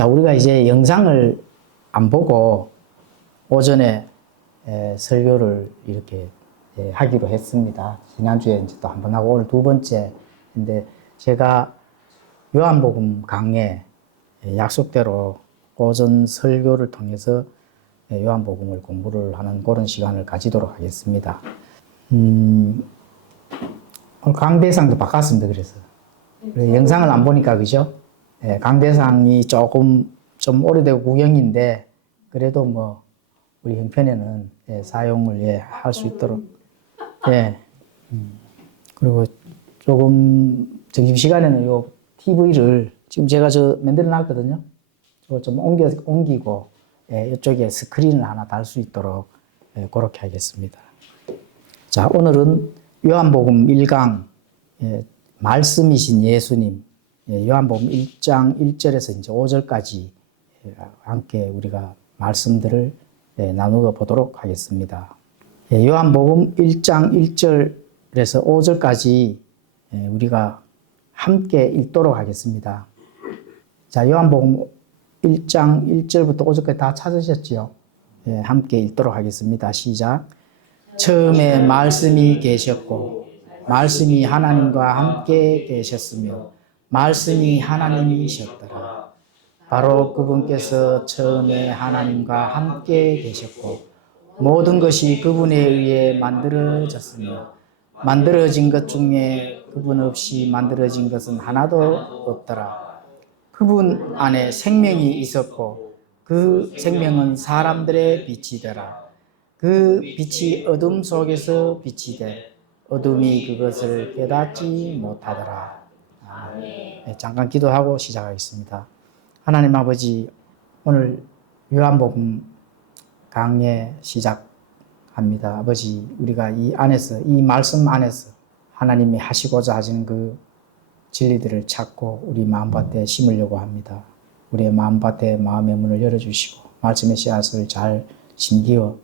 자, 우리가 이제 영상을 안 보고 오전에 설교를 이렇게 하기로 했습니다. 지난주에 이제 또 한 번 하고 오늘 두 번째인데 제가 요한복음 강해 약속대로 오전 설교를 통해서 요한복음을 공부를 하는 그런 시간을 가지도록 하겠습니다. 오늘 강대상도 바꿨습니다. 그래서 영상을 안 보니까 그죠? 강대상이 조금 좀 오래되고 구경인데 그래도 뭐 우리 형편에는 사용을 할 수 있도록 그리고 조금 점심시간에는 요 TV를 지금 제가 만들어 놨거든요. 저거 좀 옮기고 이쪽에 스크린을 하나 달 수 있도록 그렇게 하겠습니다. 자, 오늘은 요한복음 1강 말씀이신 예수님 요한복음 1장 1절에서 이제 5절까지 함께 우리가 말씀들을 나누어 보도록 하겠습니다. 요한복음 1장 1절에서 5절까지 우리가 함께 읽도록 하겠습니다. 자, 요한복음 1장 1절부터 5절까지 다 찾으셨지요? 함께 읽도록 하겠습니다. 시작. 처음에 말씀이 계셨고 말씀이 하나님과 함께 계셨으며 말씀이 하나님이셨더라. 바로 그분께서 처음에 하나님과 함께 계셨고 모든 것이 그분에 의해 만들어졌으며 만들어진 것 중에 그분 없이 만들어진 것은 하나도 없더라. 그분 안에 생명이 있었고 그 생명은 사람들의 빛이더라. 그 빛이 어둠 속에서 빛이 돼 어둠이 그것을 깨닫지 못하더라. 잠깐 기도하고 시작하겠습니다. 하나님 아버지, 오늘 요한복음 강해 시작합니다. 아버지, 우리가 이 안에서, 이 말씀 안에서 하나님이 하시고자 하시는 그 진리들을 찾고 우리 마음밭에 심으려고 합니다. 우리의 마음밭에 마음의 문을 열어주시고 말씀의 씨앗을 잘 심기어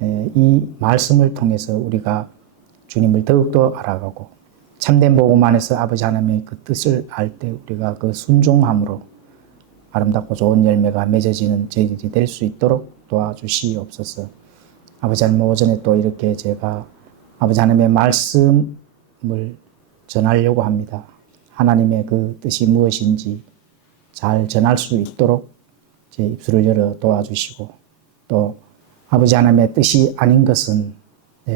이 말씀을 통해서 우리가 주님을 더욱더 알아가고 참된 복음 안에서 아버지 하나님의 그 뜻을 알 때 우리가 그 순종함으로 아름답고 좋은 열매가 맺어지는 저희들이 될 수 있도록 도와주시옵소서. 아버지 하나님 오전에 또 이렇게 제가 아버지 하나님의 말씀을 전하려고 합니다. 하나님의 그 뜻이 무엇인지 잘 전할 수 있도록 제 입술을 열어 도와주시고 또 아버지 하나님의 뜻이 아닌 것은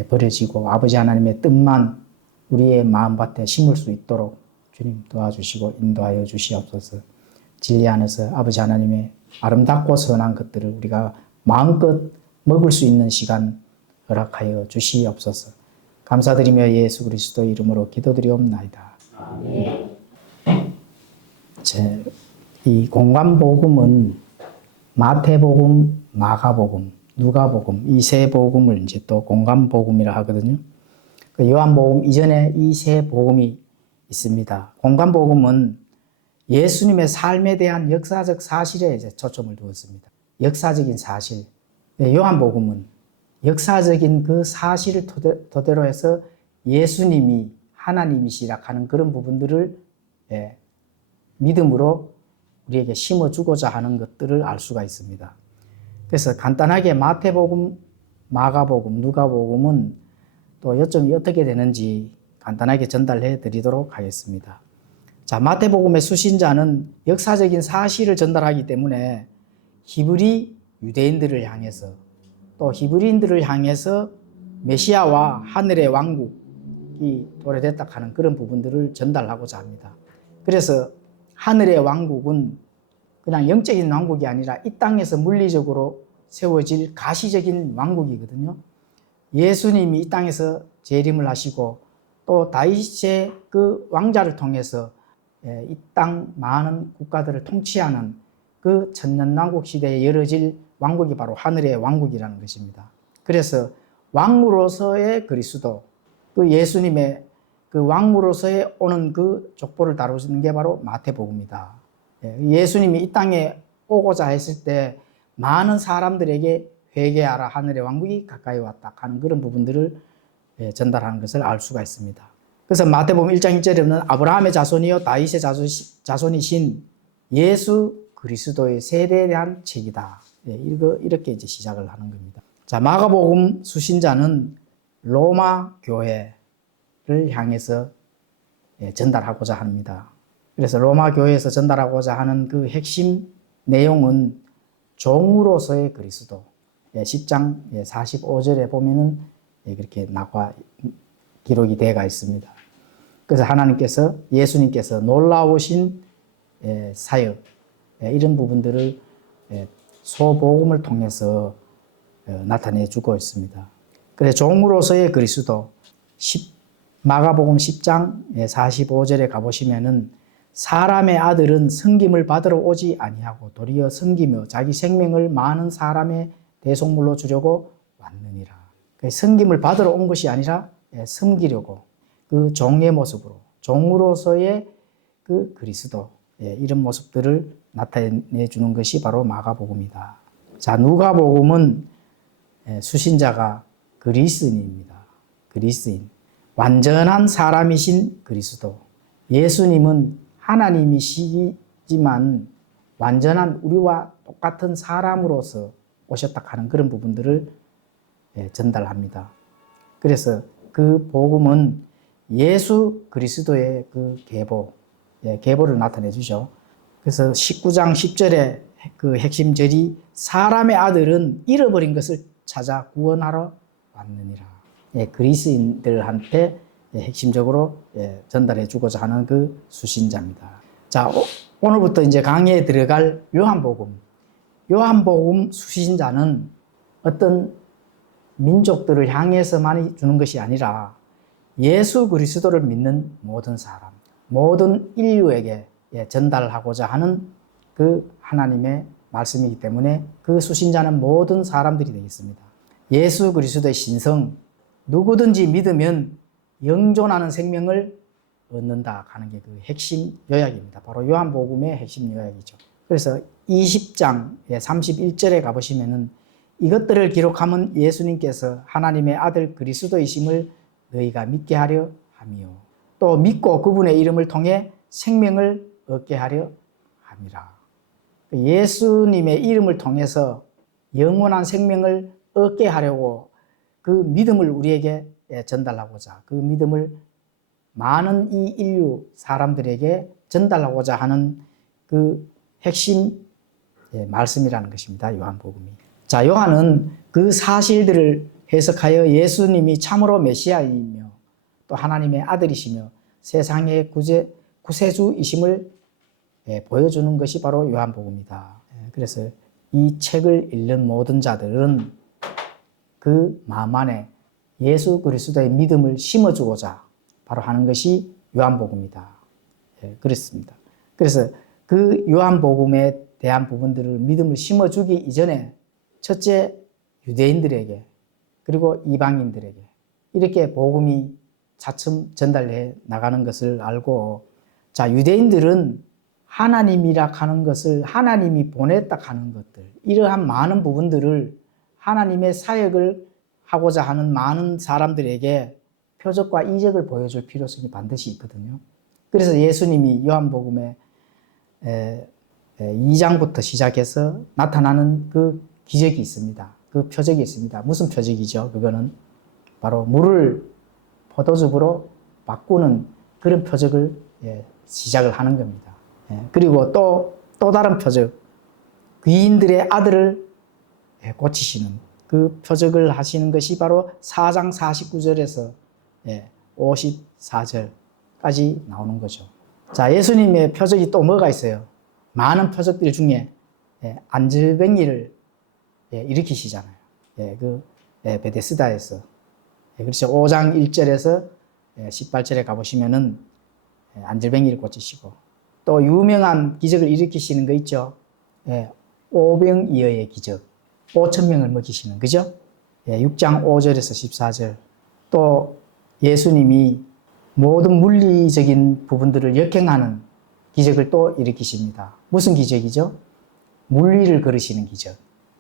버려지고 아버지 하나님의 뜻만 우리의 마음밭에 심을 수 있도록 주님 도와주시고 인도하여 주시옵소서. 진리 안에서 아버지 하나님의 아름답고 선한 것들을 우리가 마음껏 먹을 수 있는 시간 허락하여 주시옵소서. 감사드리며 예수 그리스도 이름으로 기도드리옵나이다. 아멘. 이 공관복음은 마태복음, 마가복음, 누가복음 이 세 복음을 이제 또 공관복음이라 하거든요. 그 요한복음 이전에 이 세 복음이 있습니다. 공관복음은 예수님의 삶에 대한 역사적 사실에 이제 초점을 두었습니다. 역사적인 사실. 요한복음은 역사적인 그 사실을 토대로 해서 예수님이 하나님이시라 하는 그런 부분들을 믿음으로 우리에게 심어주고자 하는 것들을 알 수가 있습니다. 그래서 간단하게 마태복음, 마가복음, 누가복음은 또 요점이 어떻게 되는지 간단하게 전달해 드리도록 하겠습니다. 자, 마태복음의 수신자는 역사적인 사실을 전달하기 때문에 히브리 유대인들을 향해서 또 히브리인들을 향해서 메시아와 하늘의 왕국이 도래됐다 하는 그런 부분들을 전달하고자 합니다. 그래서 하늘의 왕국은 그냥 영적인 왕국이 아니라 이 땅에서 물리적으로 세워질 가시적인 왕국이거든요. 예수님이 이 땅에서 재림을 하시고 또 다윗의 그 왕자를 통해서 이 땅 많은 국가들을 통치하는 그 천년왕국 시대에 열어질 왕국이 바로 하늘의 왕국이라는 것입니다. 그래서 왕으로서의 그리스도, 그 예수님의 그 왕으로서의 오는 그 족보를 다루는 게 바로 마태복음이다. 예수님이 이 땅에 오고자 했을 때 많은 사람들에게 회개하라 하늘의 왕국이 가까이 왔다 하는 그런 부분들을 전달하는 것을 알 수가 있습니다. 그래서 마태복음 1장 1절에는 아브라함의 자손이요 다윗의 자손이신 예수 그리스도의 세대에 대한 책이다. 이렇게 이제 시작을 하는 겁니다. 자, 마가복음 수신자는 로마 교회를 향해서 전달하고자 합니다. 그래서 로마 교회에서 전달하고자 하는 그 핵심 내용은 종으로서의 그리스도. 10장 45절에 보면은 그렇게 기록이 되어 있습니다. 그래서 하나님께서, 예수님께서 놀라우신 사역, 이런 부분들을 소복음을 통해서 나타내 주고 있습니다. 그래서 종으로서의 그리스도, 마가복음 10장 45절에 가보시면은 사람의 아들은 섬김을 받으러 오지 아니하고 도리어 섬기며 자기 생명을 많은 사람의 대속물로 주려고 왔느니라. 섬김을 받으러 온 것이 아니라 섬기려고 그 종의 모습으로, 종으로서의 그 그리스도, 이런 모습들을 나타내 주는 것이 바로 마가복음이다. 자, 누가복음은 수신자가 그리스인입니다. 그리스인, 완전한 사람이신 그리스도. 예수님은 하나님이시지만 완전한 우리와 똑같은 사람으로서 오셨다 하는 그런 부분들을 전달합니다. 그래서 그 복음은 예수 그리스도의 그 계보를 나타내 주죠. 그래서 19장 10절에 그 핵심 절이 사람의 아들은 잃어버린 것을 찾아 구원하러 왔느니라. 그리스인들한테 핵심적으로 전달해 주고자 하는 그 수신자입니다. 자, 오늘부터 이제 강의에 들어갈 요한복음. 요한복음 수신자는 어떤 민족들을 향해서만 주는 것이 아니라 예수 그리스도를 믿는 모든 사람, 모든 인류에게 전달하고자 하는 그 하나님의 말씀이기 때문에 그 수신자는 모든 사람들이 되겠습니다. 예수 그리스도의 신성, 누구든지 믿으면 영존하는 생명을 얻는다 하는 게 그 핵심 요약입니다. 바로 요한복음의 핵심 요약이죠. 그래서 20장 31절에 가보시면은 이것들을 기록하면 예수님께서 하나님의 아들 그리스도이심을 너희가 믿게 하려 함이요. 또 믿고 그분의 이름을 통해 생명을 얻게 하려 함이라. 예수님의 이름을 통해서 영원한 생명을 얻게 하려고 그 믿음을 우리에게 전달하고자, 그 믿음을 많은 이 인류 사람들에게 전달하고자 하는 그 핵심 말씀이라는 것입니다. 요한복음이. 자, 요한은 그 사실들을 해석하여 예수님이 참으로 메시아이며 또 하나님의 아들이시며 세상의 구세주이심을 보여주는 것이 바로 요한복음이다. 그래서 이 책을 읽는 모든 자들은 그 마음 안에 예수 그리스도의 믿음을 심어주고자 바로 하는 것이 요한복음이다. 그렇습니다. 그래서 그 요한복음에 대한 부분들을 믿음을 심어주기 이전에 첫째 유대인들에게 그리고 이방인들에게 이렇게 복음이 차츰 전달해 나가는 것을 알고, 자, 유대인들은 하나님이라 하는 것을 하나님이 보냈다 하는 것들, 이러한 많은 부분들을 하나님의 사역을 하고자 하는 많은 사람들에게 표적과 이적을 보여줄 필요성이 반드시 있거든요. 그래서 예수님이 요한복음에 2장부터 시작해서 나타나는 그 기적이 있습니다. 그 표적이 있습니다. 무슨 표적이죠? 그거는 바로 물을 포도즙으로 바꾸는 그런 표적을 시작을 하는 겁니다. 그리고 또 다른 표적, 귀인들의 아들을 고치시는 그 표적을 하시는 것이 바로 4장 49절에서 54절까지 나오는 거죠. 자, 예수님의 표적이 또 뭐가 있어요? 많은 표적들 중에 안질병이를 일으키시잖아요. 베데스다에서. 그래서 5장 1절에서 18절에 가보시면은 안질병이를 고치시고, 또 유명한 기적을 일으키시는 거 있죠. 오병이어의 기적. 5,000명을 먹이시는, 그죠? 6장 5절에서 14절. 또 예수님이 모든 물리적인 부분들을 역행하는 기적을 또 일으키십니다. 무슨 기적이죠? 물리를 걸으시는 기적.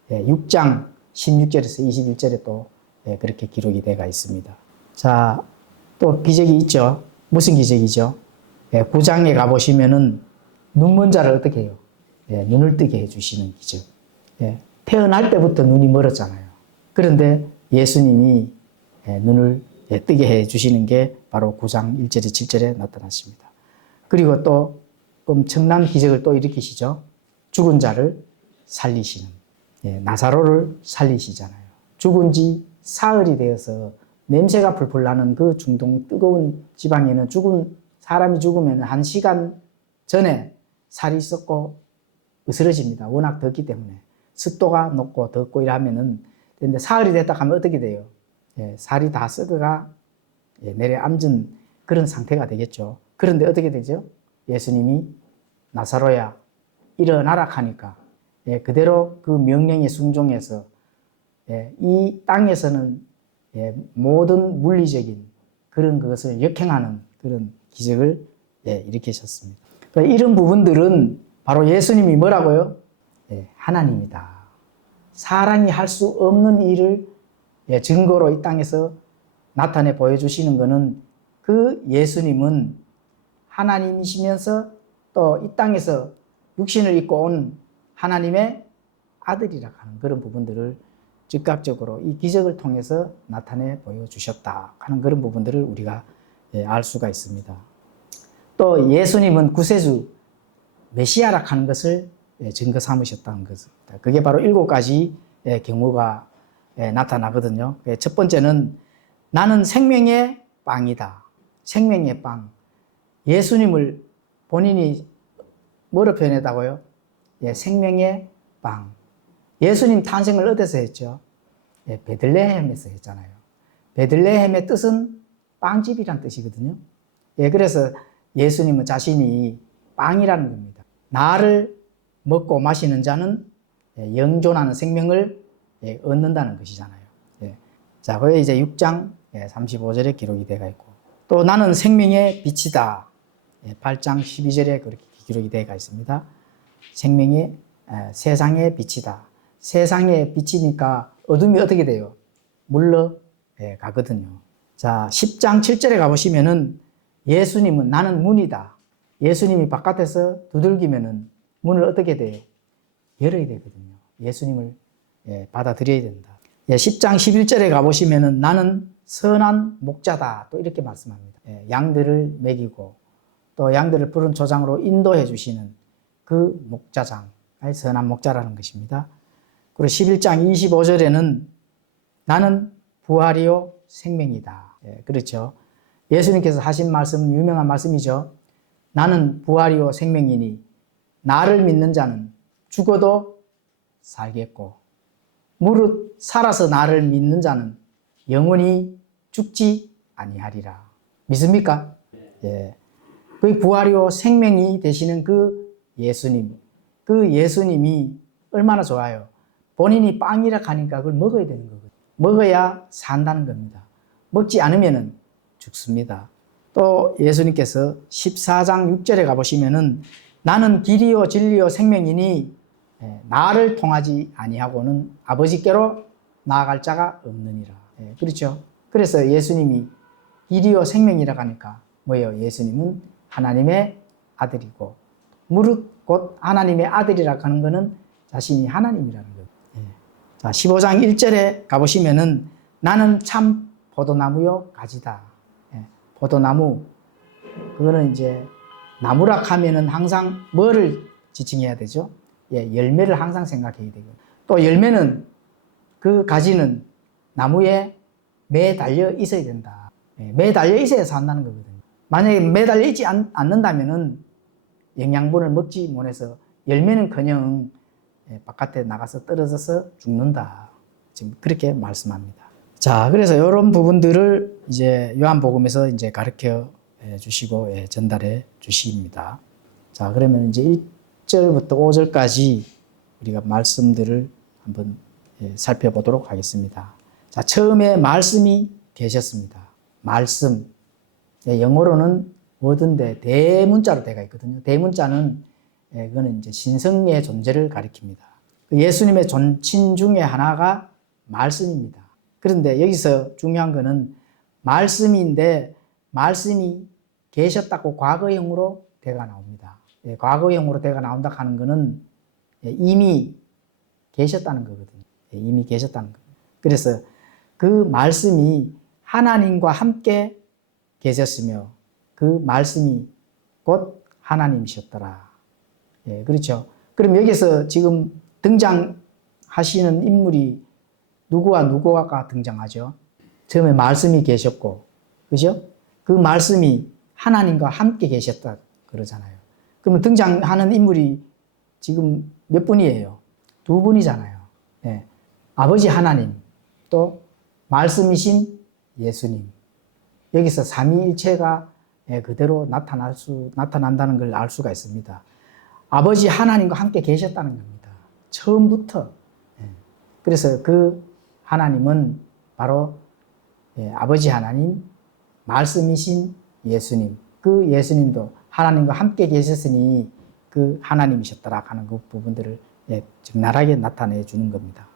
6장 16절에서 21절에 또 그렇게 기록이 되어 있습니다. 자, 또 기적이 있죠. 무슨 기적이죠? 9장에 가보시면은 눈먼 자를 어떻게 해요? 눈을 뜨게 해주시는 기적. 태어날 때부터 눈이 멀었잖아요. 그런데 예수님이 눈을 뜨게 해주시는 게 바로 9장 1절에 7절에 나타났습니다. 그리고 또 엄청난 기적을 또 일으키시죠. 죽은 자를 살리시는, 나사로를 살리시잖아요. 죽은 지 사흘이 되어서 냄새가 풀풀 나는 그 중동 뜨거운 지방에는 사람이 죽으면 1시간 전에 살이 썩고 으스러집니다. 워낙 덥기 때문에. 습도가 높고 덥고 이러면은, 근데 사흘이 됐다 하면 어떻게 돼요? 살이 다 썩어가 내려앉은 그런 상태가 되겠죠. 그런데 어떻게 되죠? 예수님이 나사로야 일어나라 하니까 그대로 그 명령에 순종해서 이 땅에서는 모든 물리적인 그런 것을 역행하는 그런 기적을 일으키셨습니다. 그러니까 이런 부분들은 바로 예수님이 뭐라고요? 하나님이다. 사람이 할 수 없는 일을 증거로 이 땅에서 나타내 보여주시는 것은 그 예수님은 하나님이시면서 또 이 땅에서 육신을 입고 온 하나님의 아들이라 하는 그런 부분들을 즉각적으로 이 기적을 통해서 나타내 보여주셨다 하는 그런 부분들을 우리가 알 수가 있습니다. 또 예수님은 구세주 메시아라 하는 것을 증거 삼으셨다는 것입니다. 그게 바로 7가지 경우가 나타나거든요. 첫 번째는 나는 생명의 빵이다. 생명의 빵. 예수님을 본인이 뭐로 표현했다고요? 생명의 빵. 예수님 탄생을 어디서 했죠? 베들레헴에서 했잖아요. 베들레헴의 뜻은 빵집이란 뜻이거든요. 그래서 예수님은 자신이 빵이라는 겁니다. 나를 먹고 마시는 자는 영존하는 생명을 얻는다는 것이잖아요. 자, 그게 이제 6장 35절에 기록이 되어 있고, 또 나는 생명의 빛이다. 8장 12절에 그렇게 기록이 되어 있습니다. 생명의 세상의 빛이다. 세상의 빛이니까 어둠이 어떻게 돼요? 물러가거든요. 자, 10장 7절에 가보시면은 예수님은 나는 문이다. 예수님이 바깥에서 두들기면은 문을 어떻게 돼요? 열어야 되거든요. 예수님을 받아들여야 된다. 10장 11절에 가보시면은 나는 선한 목자다. 또 이렇게 말씀합니다. 양들을 먹이고 또 양들을 푸른 초장으로 인도해 주시는 그 목자장, 선한 목자라는 것입니다. 그리고 11장 25절에는 나는 부활이요 생명이다. 그렇죠. 예수님께서 하신 말씀, 유명한 말씀이죠. 나는 부활이요 생명이니 나를 믿는 자는 죽어도 살겠고 무릇 살아서 나를 믿는 자는 영원히 죽지 아니하리라. 믿습니까? 그 부활이요 생명이 되시는 그 예수님, 그 예수님이 얼마나 좋아요. 본인이 빵이라 하니까 그걸 먹어야 되는 거거든요. 먹어야 산다는 겁니다. 먹지 않으면 죽습니다. 또 예수님께서 14장 6절에 가보시면은 나는 길이요 진리요 생명이니 나를 통하지 아니하고는 아버지께로 나아갈 자가 없느니라. 그렇죠. 그래서 예수님이 길이요 생명이라 하니까 뭐예요? 예수님은 하나님의 아들이고 무릇 곧 하나님의 아들이라 하는 것은 자신이 하나님이라는 거예요. 자, 15장 1절에 가보시면은 나는 참 포도나무요 가지다. 포도나무, 그거는 이제 나무라 하면은 항상 뭐를 지칭해야 되죠? 열매를 항상 생각해야 되고, 또 열매는 그 가지는 나무에 매달려 있어야 된다. 매달려 있어야 산다는 거거든요. 만약에 매달려 있지 않는다면은 영양분을 먹지 못해서 열매는커녕 바깥에 나가서 떨어져서 죽는다. 지금 그렇게 말씀합니다. 자, 그래서 이런 부분들을 이제 요한복음에서 이제 가르쳐 주시고 전달해 주십니다. 자, 그러면 이제 1절부터 5절까지 우리가 말씀들을 한번 살펴보도록 하겠습니다. 자, 처음에 말씀이 계셨습니다. 말씀. 영어로는 워드인데 대문자로 되어 있거든요. 대문자는 그거는 이제 신성의 존재를 가리킵니다. 예수님의 존칭 중에 하나가 말씀입니다. 그런데 여기서 중요한 거는 말씀인데 말씀이 계셨다고 과거형으로 대가 나옵니다. 과거형으로 대가 나온다 하는 거는 이미 계셨다는 거거든요. 이미 계셨다는 거예요. 그래서 그 말씀이 하나님과 함께 계셨으며 그 말씀이 곧 하나님이셨더라. 그렇죠. 그럼 여기서 지금 등장하시는 인물이 누구와 누구가 등장하죠? 처음에 말씀이 계셨고, 그죠? 그 말씀이 하나님과 함께 계셨다 그러잖아요. 그러면 등장하는 인물이 지금 몇 분이에요? 두 분이잖아요. 아버지 하나님, 또 말씀이신 예수님. 여기서 삼위일체가 그대로 나타난다는 걸 알 수가 있습니다. 아버지 하나님과 함께 계셨다는 겁니다. 처음부터. 그래서 그 하나님은 바로 아버지 하나님, 말씀이신 예수님. 그 예수님도 하나님과 함께 계셨으니 그 하나님이셨더라 하는 그 부분들을 적나라하게 나타내 주는 겁니다.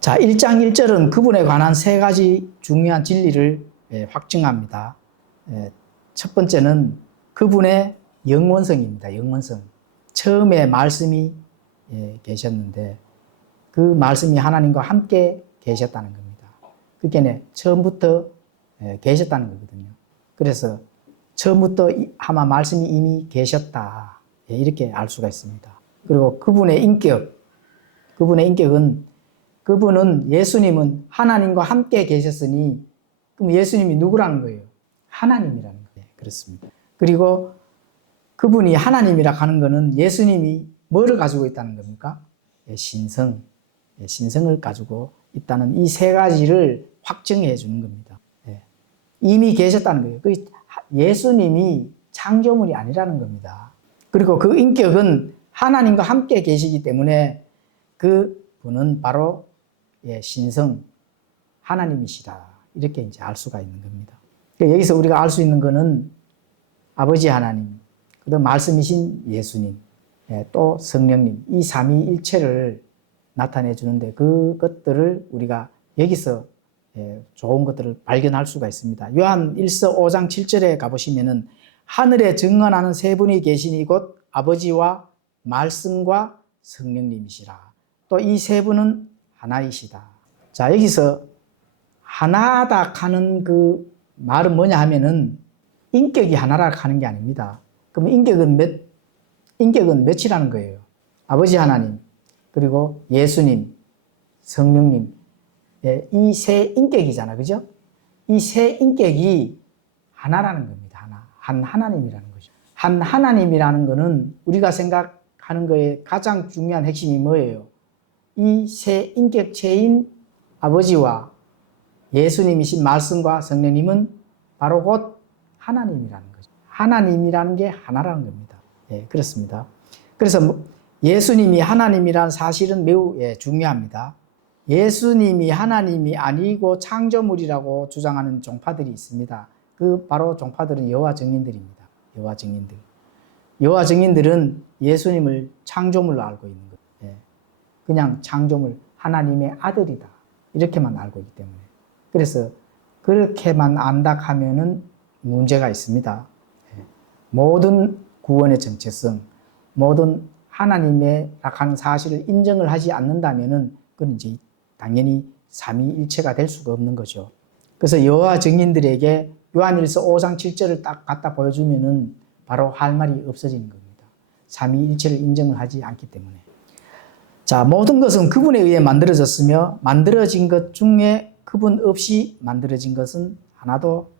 자, 1장 1절은 그분에 관한 세 가지 중요한 진리를 확증합니다. 첫 번째는 그분의 영원성입니다. 영원성. 처음에 말씀이 계셨는데 그 말씀이 하나님과 함께 계셨다는 겁니다. 그게 처음부터 계셨다는 거거든요. 그래서 처음부터 아마 말씀이 이미 계셨다. 이렇게 알 수가 있습니다. 그리고 그분의 인격은 그분은 예수님은 하나님과 함께 계셨으니 그럼 예수님이 누구라는 거예요? 하나님이라는 거예요. 그렇습니다. 그리고 그분이 하나님이라 하는 것은 예수님이 뭐를 가지고 있다는 겁니까? 신성. 신성을 가지고 있다는 이 세 가지를 확증해 주는 겁니다. 이미 계셨다는 거예요. 예수님이 창조물이 아니라는 겁니다. 그리고 그 인격은 하나님과 함께 계시기 때문에 그 분은 바로 신성 하나님이시다. 이렇게 이제 알 수가 있는 겁니다. 여기서 우리가 알 수 있는 것은 아버지 하나님, 그다음 말씀이신 예수님, 또 성령님, 이 삼위일체를 나타내 주는데 그것들을 우리가 여기서 좋은 것들을 발견할 수가 있습니다. 요한 1서 5장 7절에 가보시면은 하늘에 증언하는 세 분이 계시니 곧 아버지와 말씀과 성령님이시라. 또 이 세 분은 하나이시다. 자, 여기서 하나다 하는 그 말은 뭐냐 하면은 인격이 하나라 하는 게 아닙니다. 그럼 인격은 몇이라는 거예요? 아버지 하나님, 그리고 예수님, 성령님. 이 세 인격이잖아. 그죠? 이 세 인격이 하나라는 겁니다. 한 하나님이라는 거죠. 한 하나님이라는 거는 우리가 생각하는 거에 가장 중요한 핵심이 뭐예요? 이 세 인격체인 아버지와 예수님이신 말씀과 성령님은 바로 곧 하나님이라는 거죠. 하나님이라는 게 하나라는 겁니다. 그렇습니다. 그래서 예수님이 하나님이라는 사실은 매우 중요합니다. 예수님이 하나님이 아니고 창조물이라고 주장하는 종파들이 있습니다. 그 바로 종파들은 여호와 증인들입니다. 여호와 증인들. 여호와 증인들은 예수님을 창조물로 알고 있는 거예요. 그냥 창조물, 하나님의 아들이다. 이렇게만 알고 있기 때문에. 그래서 그렇게만 안다 하면은 문제가 있습니다. 모든 구원의 정체성, 모든 하나님의 하는 사실을 인정을 하지 않는다면은 그건 이제 당연히 삼위일체가 될 수가 없는 거죠. 그래서 여호와 증인들에게 요한일서 5장 7절을 딱 갖다 보여주면은 바로 할 말이 없어지는 겁니다. 삼위일체를 인정을 하지 않기 때문에. 자, 모든 것은 그분에 의해 만들어졌으며 만들어진 것 중에 그분 없이 만들어진 것은 하나도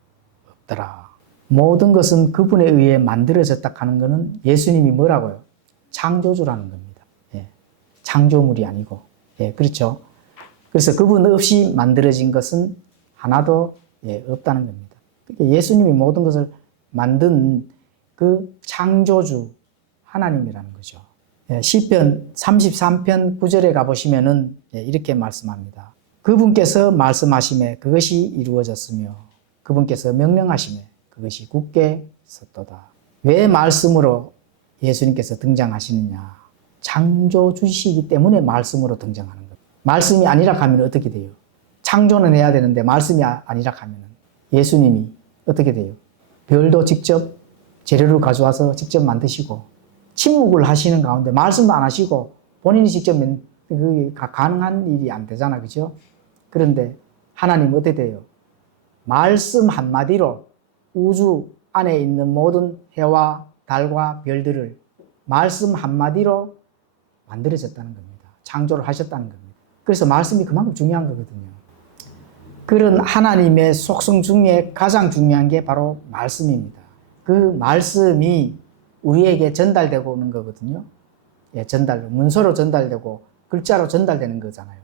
없더라. 모든 것은 그분에 의해 만들어졌다 하는 것은 예수님이 뭐라고요? 창조주라는 겁니다. 창조물이 아니고. 그렇죠. 그래서 그분 없이 만들어진 것은 하나도 없다는 겁니다. 예수님이 모든 것을 만든 그 창조주 하나님이라는 거죠. 시편 33편 9절에 가보시면은 이렇게 말씀합니다. 그분께서 말씀하심에 그것이 이루어졌으며 그분께서 명령하심에 그것이 굳게 섰도다. 왜 말씀으로 예수님께서 등장하시느냐? 창조주시기 때문에 말씀으로 등장하는 거예요. 말씀이 아니라 하면 어떻게 돼요? 창조는 해야 되는데 말씀이 아니라 하면 예수님이 어떻게 돼요? 별도 직접 재료를 가져와서 직접 만드시고 침묵을 하시는 가운데 말씀도 안 하시고 본인이 직접 그게 가능한 일이 안 되잖아, 그죠? 그런데 하나님 어떻게 돼요? 말씀 한마디로 우주 안에 있는 모든 해와 달과 별들을 말씀 한마디로 만들어졌다는 겁니다. 창조를 하셨다는 겁니다. 그래서 말씀이 그만큼 중요한 거거든요. 그런 하나님의 속성 중에 가장 중요한 게 바로 말씀입니다. 그 말씀이 우리에게 전달되고 오는 거거든요. 예, 문서로 전달되고 글자로 전달되는 거잖아요.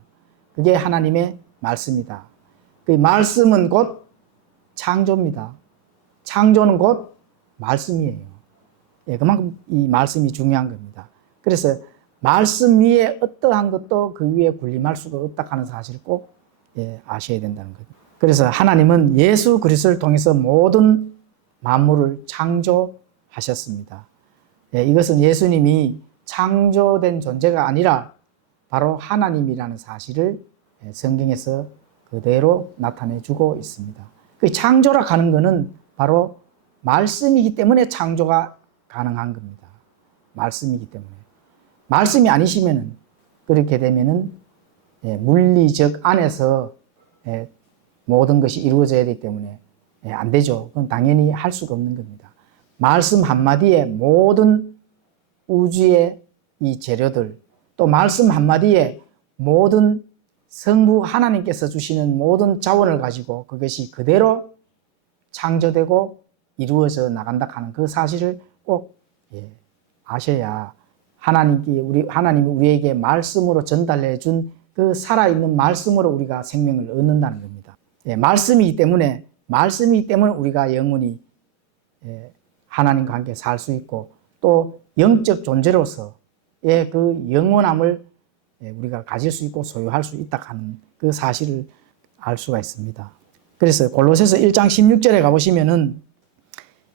그게 하나님의 말씀이다. 그 말씀은 곧 창조입니다. 창조는 곧 말씀이에요. 예, 그만큼 이 말씀이 중요한 겁니다. 그래서 말씀 위에 어떠한 것도 그 위에 군림할 수가 없다 하는 사실을 꼭 아셔야 된다는 거죠. 그래서 하나님은 예수 그리스도를 통해서 모든 만물을 창조하셨습니다. 예, 이것은 예수님이 창조된 존재가 아니라 바로 하나님이라는 사실을 성경에서 그대로 나타내주고 있습니다. 그 창조라 하는 것은 바로 말씀이기 때문에 창조가 가능한 겁니다. 말씀이기 때문에. 말씀이 아니시면은 그렇게 되면은 물리적 안에서 모든 것이 이루어져야 되기 때문에 안 되죠. 그건 당연히 할 수가 없는 겁니다. 말씀 한마디에 모든 우주의 이 재료들, 또 말씀 한마디에 모든 성부 하나님께서 주시는 모든 자원을 가지고 그것이 그대로 창조되고 이루어져 나간다 하는 그 사실을 꼭 아셔야 하나님이 우리에게 말씀으로 전달해 준 그 살아있는 말씀으로 우리가 생명을 얻는다는 겁니다. 말씀이기 때문에 우리가 영원히 하나님과 함께 살 수 있고 또 영적 존재로서의 그 영원함을 우리가 가질 수 있고 소유할 수 있다 하는 그 사실을 알 수가 있습니다. 그래서 골로새서 1장 16절에 가보시면은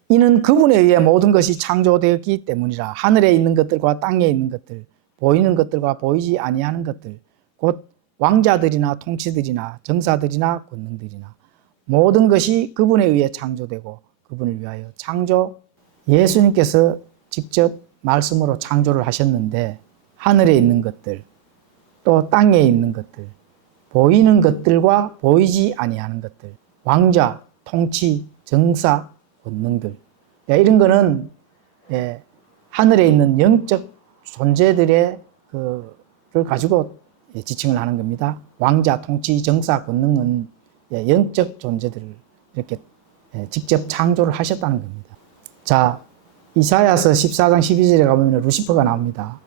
이는 그분에 의해 모든 것이 창조되었기 때문이라. 하늘에 있는 것들과 땅에 있는 것들, 보이는 것들과 보이지 아니하는 것들, 곧 왕자들이나 통치들이나 정사들이나 권능들이나 모든 것이 그분에 의해 창조되고 그분을 위하여 예수님께서 직접 말씀으로 창조를 하셨는데 하늘에 있는 것들, 또 땅에 있는 것들, 보이는 것들과 보이지 아니하는 것들, 왕자, 통치, 정사, 권능들, 이런 거는 하늘에 있는 영적 존재들의 그를 가지고 지칭을 하는 겁니다. 왕자, 통치, 정사, 권능은 영적 존재들을 이렇게 직접 창조를 하셨다는 겁니다. 자, 이사야서 14장 12절에 가보면 루시퍼가 나옵니다.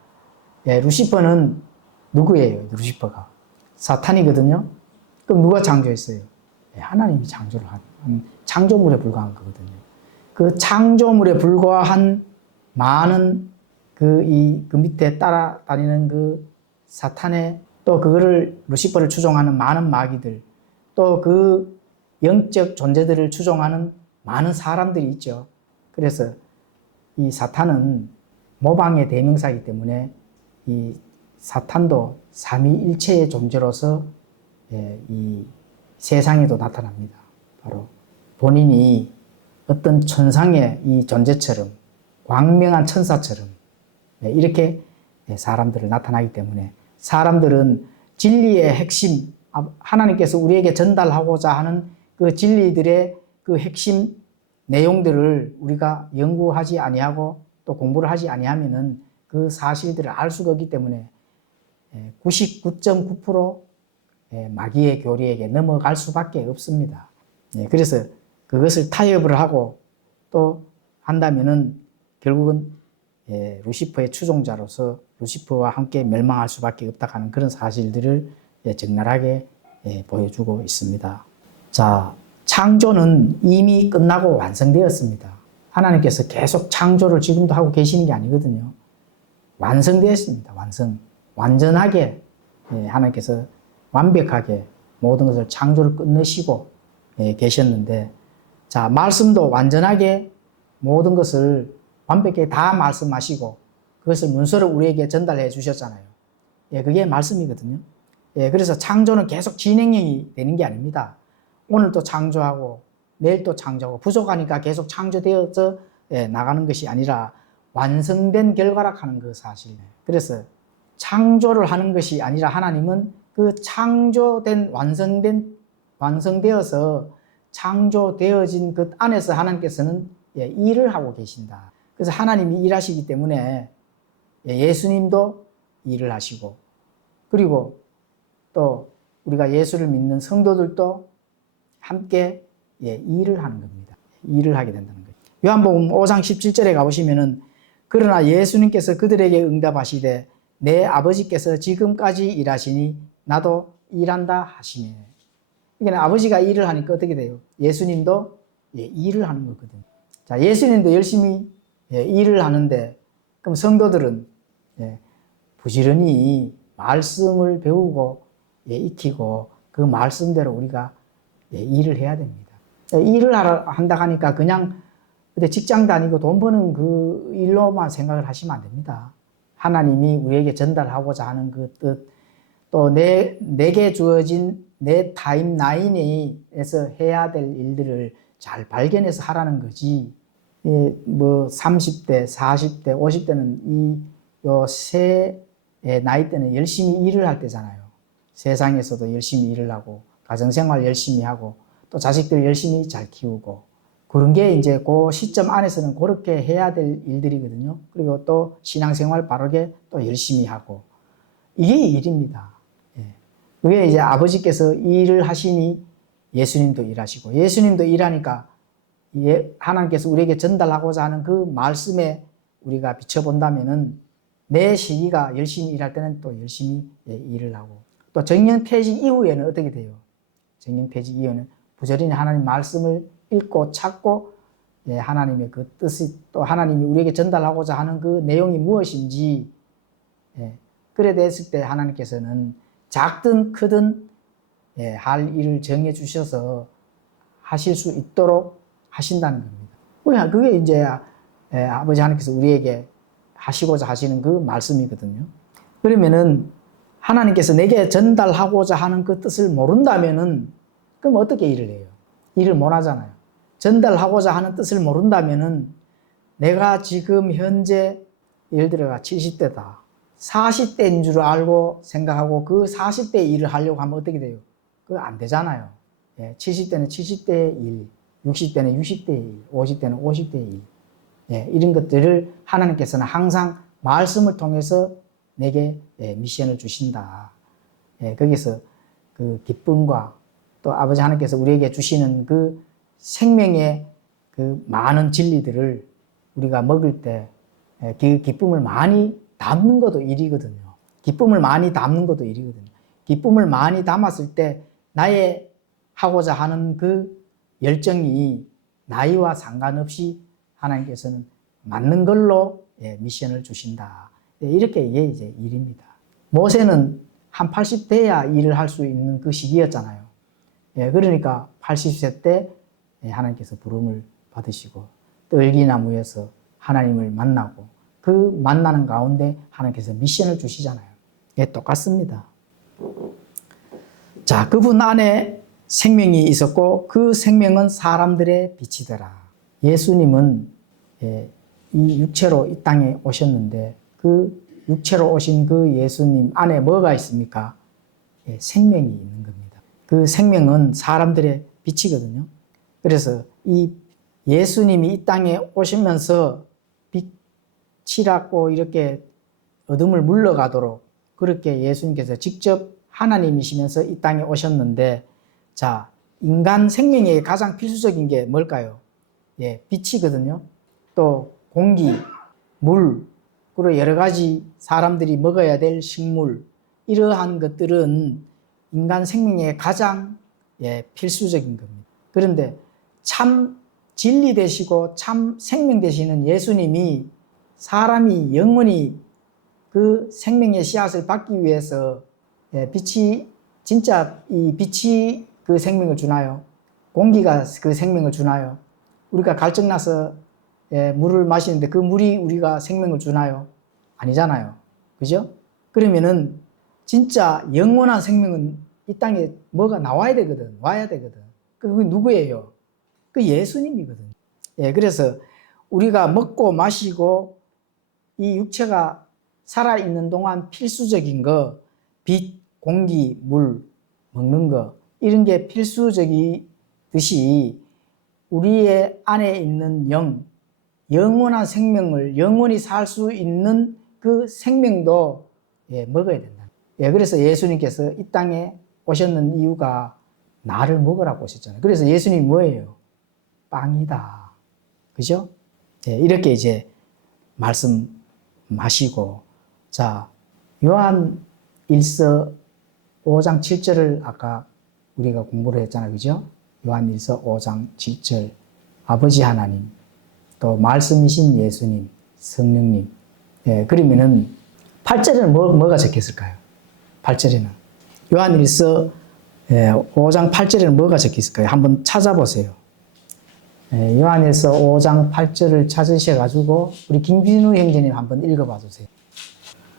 루시퍼는 누구예요? 루시퍼가 사탄이거든요. 그럼 누가 창조했어요? 하나님이 창조를 한 창조물에 불과한 거거든요. 그 창조물에 불과한 많은 그 밑에 따라다니는 그 사탄의 또 그거를 루시퍼를 추종하는 많은 마귀들, 또 그 영적 존재들을 추종하는 많은 사람들이 있죠. 그래서 이 사탄은 모방의 대명사이기 때문에 이 사탄도 삼위일체의 존재로서 이 세상에도 나타납니다. 바로 본인이 어떤 천상의 이 존재처럼 광명한 천사처럼 이렇게 사람들을 나타나기 때문에 사람들은 진리의 핵심, 하나님께서 우리에게 전달하고자 하는 그 진리들의 그 핵심 내용들을 우리가 연구하지 아니하고 또 공부를 하지 아니하면은 그 사실들을 알 수가 없기 때문에 99.9% 마귀의 교리에게 넘어갈 수밖에 없습니다. 그래서 그것을 타협을 하고 또 한다면은 결국은 루시퍼의 추종자로서 루시퍼와 함께 멸망할 수밖에 없다 하는 그런 사실들을 적나라하게 보여주고 있습니다. 자, 창조는 이미 끝나고 완성되었습니다. 하나님께서 계속 창조를 지금도 하고 계시는 게 아니거든요. 완성되었습니다. 완전하게 하나님께서 완벽하게 모든 것을 창조를 끝내시고 계셨는데, 자, 말씀도 완전하게 모든 것을 완벽하게 다 말씀하시고 그것을 문서로 우리에게 전달해 주셨잖아요. 그게 말씀이거든요. 그래서 창조는 계속 진행이 되는 게 아닙니다. 오늘 또 창조하고 내일 또 창조하고 부족하니까 계속 창조되어서 나가는 것이 아니라 완성된 결과라 하는 그 사실. 그래서 창조를 하는 것이 아니라 하나님은 그 완성되어서 창조되어진 그 안에서 하나님께서는 일을 하고 계신다. 그래서 하나님이 일하시기 때문에 예수님도 일을 하시고, 그리고 또 우리가 예수를 믿는 성도들도 함께 일을 하는 겁니다. 일을 하게 된다는 거예요. 요한복음 5장 17절에 가보시면은 그러나 예수님께서 그들에게 응답하시되 내 아버지께서 지금까지 일하시니 나도 일한다 하시네. 그러니까 아버지가 일을 하니까 어떻게 돼요? 예수님도 일을 하는 거거든요. 자, 예수님도 열심히 일을 하는데, 그럼 성도들은 부지런히 말씀을 배우고 익히고 그 말씀대로 우리가 일을 해야 됩니다. 일을 한다 하니까 그냥 직장 다니고 돈 버는 그 일로만 생각을 하시면 안 됩니다. 하나님이 우리에게 전달하고자 하는 그 뜻, 또 내게 주어진 내 타임라인에서 해야 될 일들을 잘 발견해서 하라는 거지. 뭐 30대, 40대, 50대는 세 나이 때는 열심히 일을 할 때잖아요. 세상에서도 열심히 일을 하고, 가정생활 열심히 하고, 또 자식들 열심히 잘 키우고, 그런 게 이제 그 시점 안에서는 그렇게 해야 될 일들이거든요. 그리고 또 신앙생활 바르게 또 열심히 하고, 이게 일입니다. 그게 이제 아버지께서 일을 하시니 예수님도 일하시고, 예수님도 일하니까 하나님께서 우리에게 전달하고자 하는 그 말씀에 우리가 비춰본다면은 내 시기가 열심히 일할 때는 또 열심히 일을 하고, 또 정령 폐지 이후에는 어떻게 돼요? 정령 폐지 이후에는 부지런히 하나님 말씀을 읽고 찾고, 하나님의 그 뜻이, 또 하나님이 우리에게 전달하고자 하는 그 내용이 무엇인지, 그래 됐을 때 하나님께서는 작든 크든 할 일을 정해 주셔서 하실 수 있도록 하신다는 겁니다. 그게 이제 아버지 하나님께서 우리에게 하시고자 하시는 그 말씀이거든요. 그러면은 하나님께서 내게 전달하고자 하는 그 뜻을 모른다면은 그럼 어떻게 일을 해요? 일을 못 하잖아요. 전달하고자 하는 뜻을 모른다면은 내가 지금 현재 예를 들어가 70대다. 40대인 줄 알고 생각하고 그 40대 일을 하려고 하면 어떻게 돼요? 그거 안 되잖아요. 70대는 70대의 일, 60대는 60대의 일, 50대는 50대의 일. 이런 것들을 하나님께서는 항상 말씀을 통해서 내게 미션을 주신다. 거기서 그 기쁨과 또 아버지 하나님께서 우리에게 주시는 그 생명의 그 많은 진리들을 우리가 먹을 때 그 기쁨을 많이 담는 것도 일이거든요. 기쁨을 많이 담는 것도 일이거든요. 기쁨을 많이 담았을 때 나의 하고자 하는 그 열정이 나이와 상관없이 하나님께서는 맞는 걸로 미션을 주신다. 이렇게 이게 이제 일입니다. 모세는 한 80대야 일을 할 수 있는 그 시기였잖아요. 그러니까 80세 때 하나님께서 부름을 받으시고 떨기나무에서 하나님을 만나고 그 만나는 가운데 하나님께서 미션을 주시잖아요. 똑같습니다. 자, 그분 안에 생명이 있었고 그 생명은 사람들의 빛이더라. 예수님은 이 육체로 이 땅에 오셨는데 그 육체로 오신 그 예수님 안에 뭐가 있습니까? 생명이 있는 겁니다. 그 생명은 사람들의 빛이거든요. 그래서 이 예수님이 이 땅에 오시면서 빛이라고 이렇게 어둠을 물러가도록 그렇게 예수님께서 직접 하나님이시면서 이 땅에 오셨는데, 자, 인간 생명에 가장 필수적인 게 뭘까요? 빛이거든요. 또 공기, 물, 그리고 여러 가지 사람들이 먹어야 될 식물, 이러한 것들은 인간 생명에 가장 필수적인 겁니다. 그런데 참 진리 되시고 참 생명 되시는 예수님이 사람이 영원히 그 생명의 씨앗을 받기 위해서 빛이, 진짜 이 빛이 그 생명을 주나요? 공기가 그 생명을 주나요? 우리가 갈증나서 물을 마시는데 그 물이 우리가 생명을 주나요? 아니잖아요. 그죠? 그러면은 진짜 영원한 생명은 이 땅에 뭐가 나와야 되거든. 와야 되거든. 그게 누구예요? 그 예수님이거든요. 그래서 우리가 먹고 마시고 이 육체가 살아있는 동안 필수적인 거, 빛, 공기, 물, 먹는 거, 이런 게 필수적이듯이 우리의 안에 있는 영원한 생명을 영원히 살 수 있는 그 생명도 먹어야 된다. 그래서 예수님께서 이 땅에 오셨는 이유가 나를 먹으라고 오셨잖아요. 그래서 예수님이 뭐예요? 빵이다. 그죠? 이렇게 이제 말씀하시고, 자, 요한 1서 5장 7절을 아까 우리가 공부를 했잖아요. 그죠? 요한 1서 5장 7절. 아버지 하나님, 또 말씀이신 예수님, 성령님. 그러면은 8절에는 뭐가 적혔을까요? 8절에는. 요한 1서 5장 8절에는 뭐가 적혔을까요? 한번 찾아보세요. 요한일서 5장 8절을 찾으셔가지고 우리 김진우 형제님 한번 읽어봐 주세요.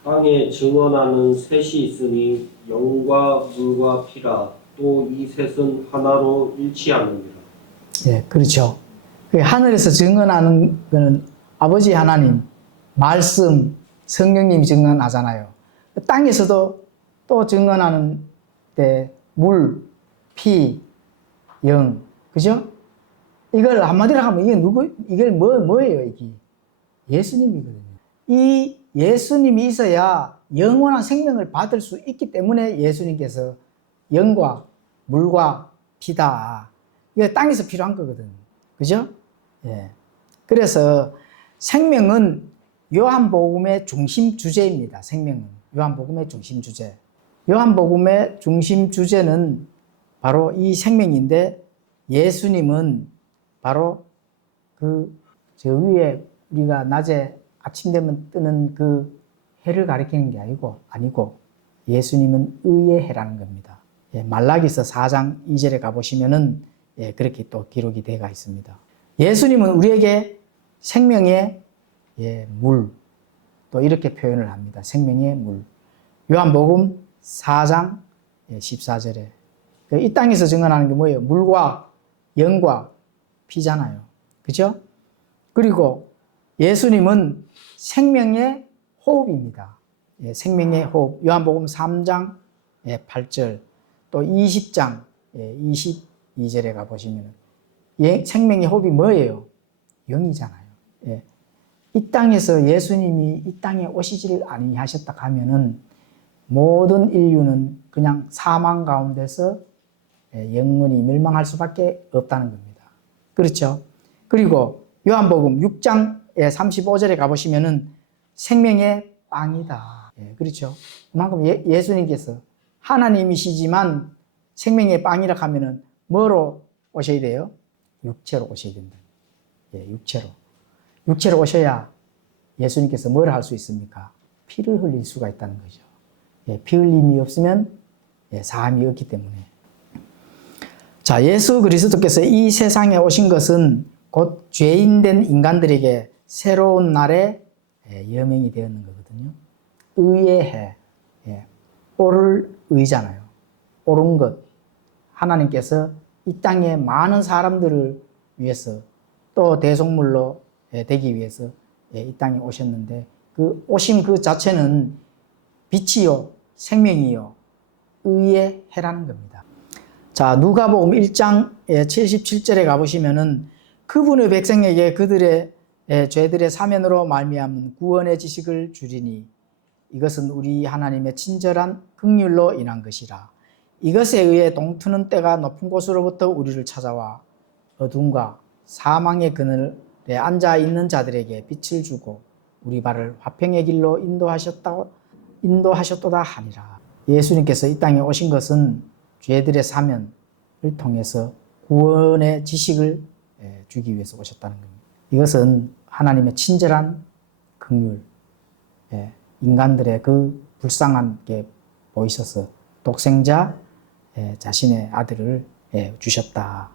땅에 증언하는 셋이 있으니 영과 물과 피라. 또 이 셋은 하나로 일치하느니라. 그렇죠. 하늘에서 증언하는 것은 아버지 하나님, 말씀, 성령님이 증언하잖아요. 땅에서도 또 증언하는 때 물, 피, 영, 그죠? 이걸 한마디로 하면 이게 뭐예요, 이게? 예수님이거든요. 이 예수님이 있어야 영원한 생명을 받을 수 있기 때문에 예수님께서 영과 물과 피다. 이게 땅에서 필요한 거거든. 그죠? 그래서 생명은 요한복음의 중심 주제입니다. 생명은. 요한복음의 중심 주제. 요한복음의 중심 주제는 바로 이 생명인데 예수님은 바로 저 위에 우리가 낮에 아침 되면 뜨는 그 해를 가리키는 게 아니고 예수님은 의의 해라는 겁니다. 말라기서 4장 2절에 가보시면은 그렇게 또 기록이 되어 있습니다. 예수님은 우리에게 생명의 물, 또 이렇게 표현을 합니다. 생명의 물. 요한복음 4장 14절에 이 땅에서 증언하는 게 뭐예요? 물과 영과 피잖아요. 그죠? 그리고 예수님은 생명의 호흡입니다. 생명의 호흡. 요한복음 3장 8절, 또 20장 22절에 가보시면 생명의 호흡이 뭐예요? 영이잖아요. 이 땅에서 예수님이 이 땅에 오시지를 아니하셨다 하면은 모든 인류는 그냥 사망 가운데서 영원히 멸망할 수밖에 없다는 겁니다. 그렇죠? 그리고 요한복음 6장 35절에 가보시면은 생명의 빵이다. 그렇죠? 그만큼 예수님께서 하나님이시지만 생명의 빵이라 하면은 뭐로 오셔야 돼요? 육체로 오셔야 된다. 육체로 오셔야 예수님께서 뭘 할 수 있습니까? 피를 흘릴 수가 있다는 거죠. 피 흘림이 없으면 사함이 없기 때문에. 자, 예수 그리스도께서 이 세상에 오신 것은 곧 죄인된 인간들에게 새로운 날의 여명이 되었는 거거든요. 의의 해. 옳을 의잖아요. 옳은 것. 하나님께서 이 땅에 많은 사람들을 위해서 또 대속물로 되기 위해서 이 땅에 오셨는데 그 오심 그 자체는 빛이요, 생명이요, 의의 해라는 겁니다. 자, 누가복음 1장 77절에 가보시면은 그분의 백성에게 그들의 죄들의 사면으로 말미암은 구원의 지식을 주리니 이것은 우리 하나님의 친절한 긍휼로 인한 것이라. 이것에 의해 동트는 때가 높은 곳으로부터 우리를 찾아와 어둠과 사망의 그늘에 앉아 있는 자들에게 빛을 주고 우리 발을 화평의 길로 인도하셨도다 하니라. 예수님께서 이 땅에 오신 것은 죄들의 사면을 통해서 구원의 지식을 주기 위해서 오셨다는 겁니다. 이것은 하나님의 친절한 긍휼, 인간들의 그 불쌍한 게 보이셔서 독생자 자신의 아들을 주셨다.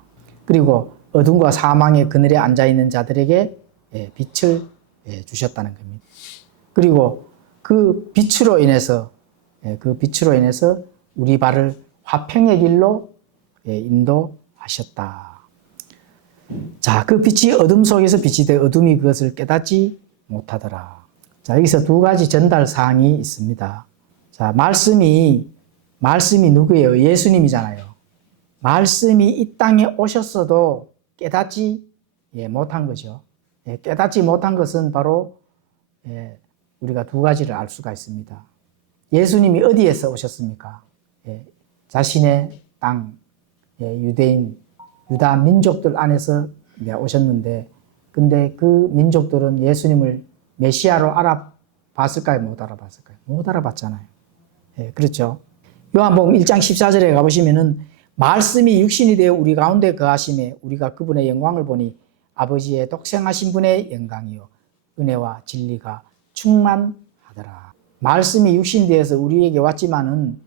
그리고 어둠과 사망의 그늘에 앉아있는 자들에게 빛을 주셨다는 겁니다. 그리고 그 빛으로 인해서 우리 발을 화평의 길로 인도하셨다. 자, 그 빛이 어둠 속에서 빛이 되 어둠이 그것을 깨닫지 못하더라. 자, 여기서 두 가지 전달 사항이 있습니다. 자, 말씀이 누구예요? 예수님이잖아요. 말씀이 이 땅에 오셨어도 깨닫지 못한 거죠. 깨닫지 못한 것은 바로 우리가 두 가지를 알 수가 있습니다. 예수님이 어디에서 오셨습니까? 자신의 땅, 유대인, 유다 민족들 안에서 오셨는데, 근데 그 민족들은 예수님을 메시아로 알아봤을까요? 못 알아봤을까요? 못 알아봤잖아요. 그렇죠. 요한복음 1장 14절에 가보시면은 말씀이 육신이 되어 우리 가운데 거하심에 우리가 그분의 영광을 보니 아버지의 독생하신 분의 영광이요 은혜와 진리가 충만하더라. 말씀이 육신이 되어서 우리에게 왔지만은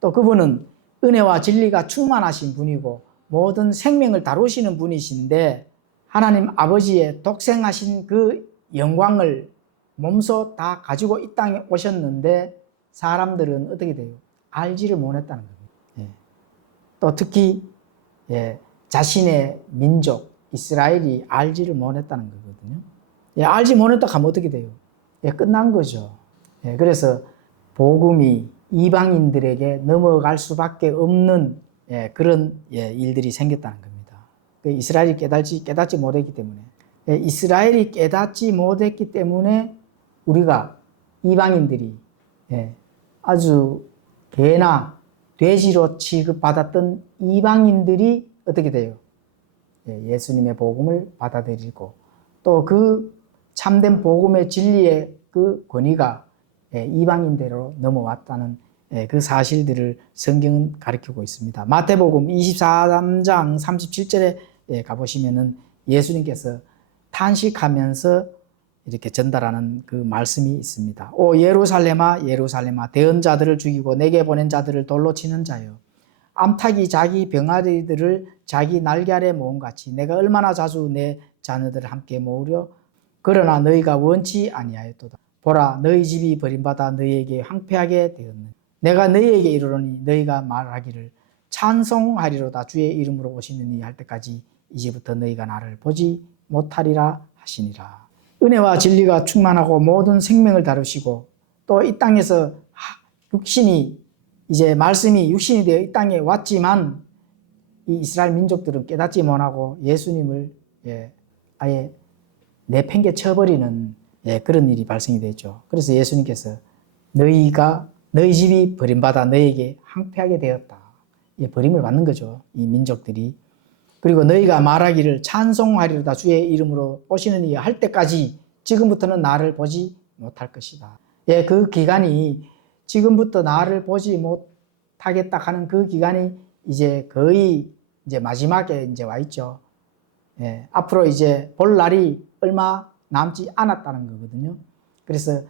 또 그분은 은혜와 진리가 충만하신 분이고 모든 생명을 다루시는 분이신데 하나님 아버지의 독생하신 그 영광을 몸소 다 가지고 이 땅에 오셨는데 사람들은 어떻게 돼요? 알지를 못했다는 겁니다. 또 특히 자신의 민족 이스라엘이 알지를 못했다는 거거든요. 알지 못했다 하면 어떻게 돼요? 끝난 거죠. 그래서 복음이 이방인들에게 넘어갈 수밖에 없는 그런 일들이 생겼다는 겁니다. 이스라엘이 깨닫지 못했기 때문에 이스라엘이 깨닫지 못했기 때문에 우리가 이방인들이 아주 개나 돼지로 취급받았던 이방인들이 어떻게 돼요? 예수님의 복음을 받아들이고 또 그 참된 복음의 진리의 그 권위가 이방인대로 넘어왔다는 그 사실들을 성경은 가르치고 있습니다. 마태복음 23장 37절에 가보시면은 예수님께서 탄식하면서 이렇게 전달하는 그 말씀이 있습니다. 오 예루살렘아 예루살렘아 대언 자들을 죽이고 내게 보낸 자들을 돌로 치는 자여 암탉이 자기 병아리들을 자기 날개 아래 모음같이 내가 얼마나 자주 내 자녀들을 함께 모으려 그러나 너희가 원치 아니하였도다. 보라 너희 집이 버림받아 너희에게 황폐하게 되었느니 내가 너희에게 이르노니 너희가 말하기를 찬송하리로다 주의 이름으로 오시는 이 할 때까지 이제부터 너희가 나를 보지 못하리라 하시니라. 은혜와 진리가 충만하고 모든 생명을 다루시고 또 이 땅에서 육신이 이제 말씀이 육신이 되어 이 땅에 왔지만 이 이스라엘 민족들은 깨닫지 못하고 예수님을 아예 내팽개 쳐버리는 그런 일이 발생이 되죠. 그래서 예수님께서 너희 집이 버림받아 너희에게 황폐하게 되었다. 버림을 받는 거죠. 이 민족들이. 그리고 너희가 말하기를 찬송하리로다 주의 이름으로 오시는 이 할 때까지 지금부터는 나를 보지 못할 것이다. 그 기간이 지금부터 나를 보지 못하겠다 하는 그 기간이 이제 거의 이제 마지막에 이제 와 있죠. 앞으로 이제 볼 날이 얼마 남지 않았다는 거거든요. 그래서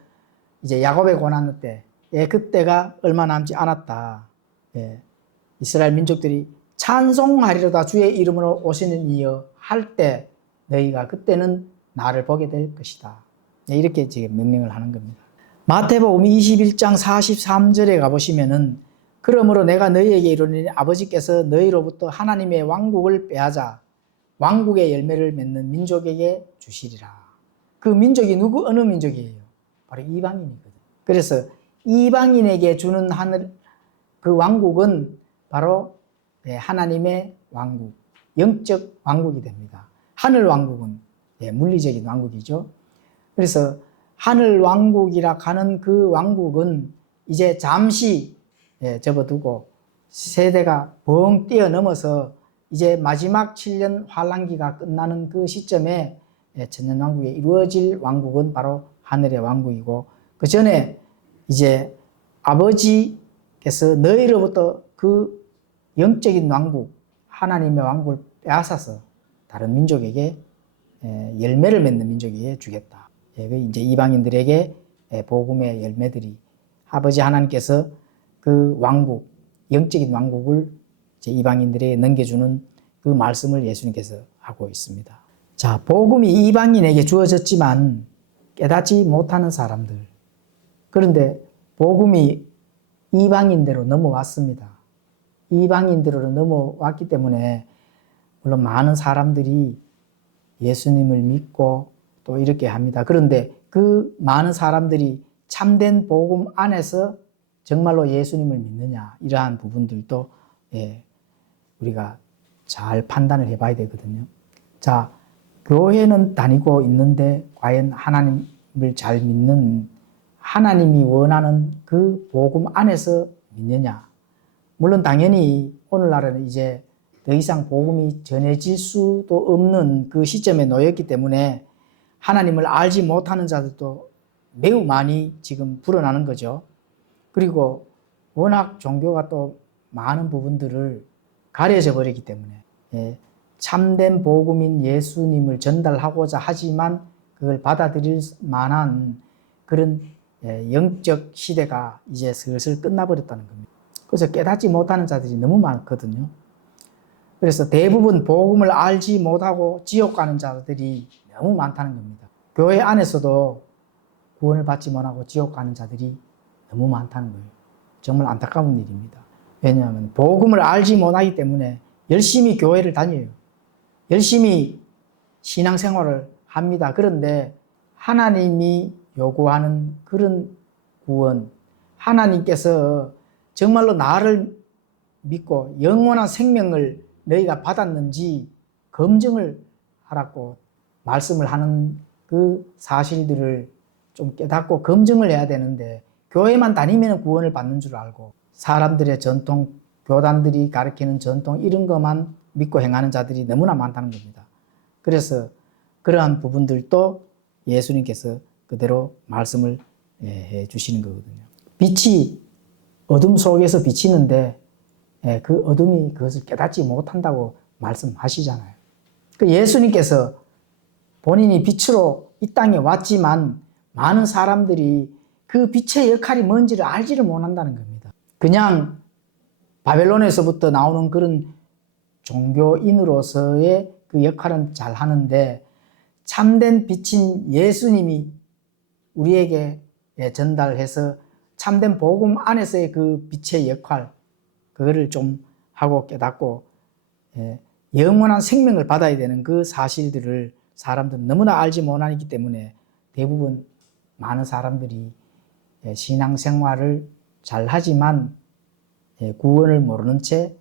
이제 야곱의 고난 때, 그때가 얼마 남지 않았다. 이스라엘 민족들이 찬송하리로다 주의 이름으로 오시는 이여 할 때 너희가 그때는 나를 보게 될 것이다. 이렇게 지금 명령을 하는 겁니다. 마태복음 21장 43절에 가보시면은 그러므로 내가 너희에게 이르노니 아버지께서 너희로부터 하나님의 왕국을 빼앗아 왕국의 열매를 맺는 민족에게 주시리라. 그 민족이 어느 민족이에요? 바로 이방인이거든요. 그래서 이방인에게 주는 그 왕국은 바로 하나님의 왕국, 영적 왕국이 됩니다. 하늘 왕국은 물리적인 왕국이죠. 그래서 하늘 왕국이라 하는 그 왕국은 이제 잠시 접어두고 세대가 벙 뛰어넘어서 이제 마지막 7년 환란기가 끝나는 그 시점에 천년왕국이 이루어질 왕국은 바로 하늘의 왕국이고 그 전에 이제 아버지께서 너희로부터 그 영적인 왕국, 하나님의 왕국을 빼앗아서 다른 민족에게 열매를 맺는 민족에게 주겠다. 이제 이방인들에게 복음의 열매들이 아버지 하나님께서 그 왕국, 영적인 왕국을 이제 이방인들에게 넘겨주는 그 말씀을 예수님께서 하고 있습니다. 자, 복음이 이방인에게 주어졌지만 깨닫지 못하는 사람들. 그런데 복음이 이방인대로 넘어왔습니다. 이방인대로 넘어왔기 때문에 물론 많은 사람들이 예수님을 믿고 또 이렇게 합니다. 그런데 그 많은 사람들이 참된 복음 안에서 정말로 예수님을 믿느냐, 이러한 부분들도 우리가 잘 판단을 해봐야 되거든요. 자, 교회는 다니고 있는데 과연 하나님을 잘 믿는, 하나님이 원하는 그 복음 안에서 믿느냐. 물론 당연히 오늘날은 이제 더 이상 복음이 전해질 수도 없는 그 시점에 놓였기 때문에 하나님을 알지 못하는 자들도 매우 많이 지금 불어나는 거죠. 그리고 워낙 종교가 또 많은 부분들을 가려져 버리기 때문에 참된 복음인 예수님을 전달하고자 하지만 그걸 받아들일 만한 그런 영적 시대가 이제 슬슬 끝나버렸다는 겁니다. 그래서 깨닫지 못하는 자들이 너무 많거든요. 그래서 대부분 복음을 알지 못하고 지옥 가는 자들이 너무 많다는 겁니다. 교회 안에서도 구원을 받지 못하고 지옥 가는 자들이 너무 많다는 거예요. 정말 안타까운 일입니다. 왜냐하면 복음을 알지 못하기 때문에 열심히 교회를 다녀요. 열심히 신앙생활을 합니다. 그런데 하나님이 요구하는 그런 구원, 하나님께서 정말로 나를 믿고 영원한 생명을 너희가 받았는지 검증을 하라고 말씀을 하는 그 사실들을 좀 깨닫고 검증을 해야 되는데, 교회만 다니면 구원을 받는 줄 알고 사람들의 전통, 교단들이 가르치는 전통 이런 것만 믿고 행하는 자들이 너무나 많다는 겁니다. 그래서 그러한 부분들도 예수님께서 그대로 말씀을 해 주시는 거거든요. 빛이 어둠 속에서 비치는데 그 어둠이 그것을 깨닫지 못한다고 말씀하시잖아요. 그 예수님께서 본인이 빛으로 이 땅에 왔지만 많은 사람들이 그 빛의 역할이 뭔지를 알지를 못한다는 겁니다. 그냥 바벨론에서부터 나오는 그런 종교인으로서의 그 역할은 잘 하는데, 참된 빛인 예수님이 우리에게 전달해서 참된 복음 안에서의 그 빛의 역할, 그거를 좀 하고 깨닫고 영원한 생명을 받아야 되는 그 사실들을 사람들은 너무나 알지 못하기 때문에 대부분 많은 사람들이 신앙생활을 잘 하지만 구원을 모르는 채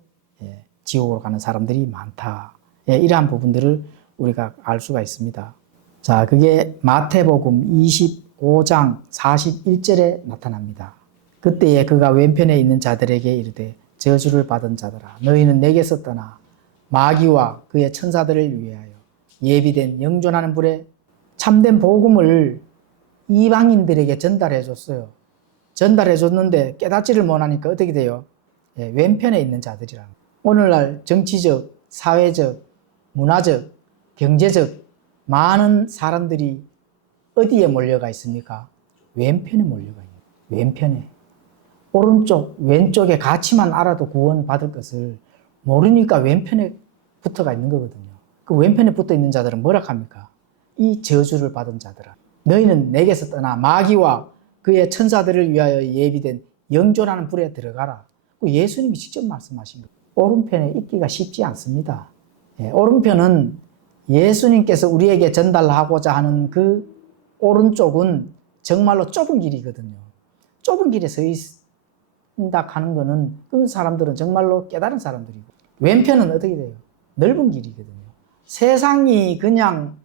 지옥으로 가는 사람들이 많다. 이러한 부분들을 우리가 알 수가 있습니다. 자, 그게 마태복음 25장 41절에 나타납니다. 그때에 그가 왼편에 있는 자들에게 이르되 저주를 받은 자들아, 너희는 내게서 떠나 마귀와 그의 천사들을 위하여 예비된 영존하는 불에, 참된 복음을 이방인들에게 전달해 줬어요. 전달해 줬는데 깨닫지를 못하니까 어떻게 돼요? 왼편에 있는 자들이라는 거예요. 오늘날 정치적, 사회적, 문화적, 경제적 많은 사람들이 어디에 몰려가 있습니까? 왼편에 몰려가 있는 거예요. 왼편에. 오른쪽, 왼쪽의 가치만 알아도 구원받을 것을 모르니까 왼편에 붙어가 있는 거거든요. 그 왼편에 붙어 있는 자들은 뭐라 합니까? 이 저주를 받은 자들아, 너희는 내게서 떠나 마귀와 그의 천사들을 위하여 예비된 영존하는 불에 들어가라. 예수님이 직접 말씀하신 거예요. 오른편에 있기가 쉽지 않습니다. 오른편은 예수님께서 우리에게 전달하고자 하는 그 오른쪽은 정말로 좁은 길이거든요. 좁은 길에 서 있다 하는 거는 그 사람들은 정말로 깨달은 사람들이고, 왼편은 어떻게 돼요? 넓은 길이거든요. 세상이 그냥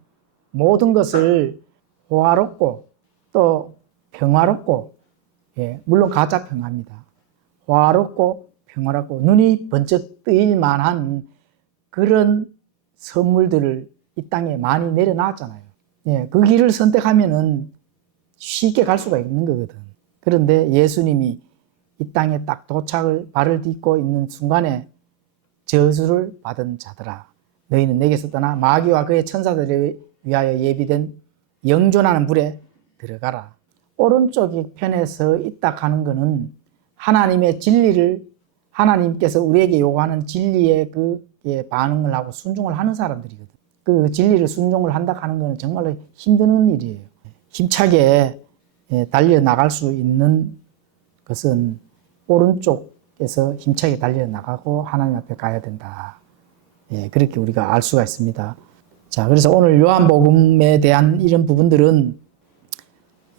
모든 것을 호화롭고 또 평화롭고, 물론 가짜 평화입니다. 호화롭고 평화롭고 눈이 번쩍 뜨일 만한 그런 선물들을 이 땅에 많이 내려놨잖아요. 그 길을 선택하면은 쉽게 갈 수가 있는 거거든. 그런데 예수님이 이 땅에 딱 도착을 발을 딛고 있는 순간에 저주를 받은 자들아, 너희는 내게서 떠나 마귀와 그의 천사들을 위하여 예비된 영존하는 불에 들어가라. 오른쪽 편에서 있다 하는 것은 하나님의 진리를, 하나님께서 우리에게 요구하는 진리에 반응을 하고 순종을 하는 사람들이거든. 그 진리를 순종을 한다 하는 것은 정말로 힘든 일이에요. 힘차게 달려나갈 수 있는 것은 오른쪽에서 힘차게 달려나가고 하나님 앞에 가야 된다. 그렇게 우리가 알 수가 있습니다. 자, 그래서 오늘 요한복음에 대한 이런 부분들은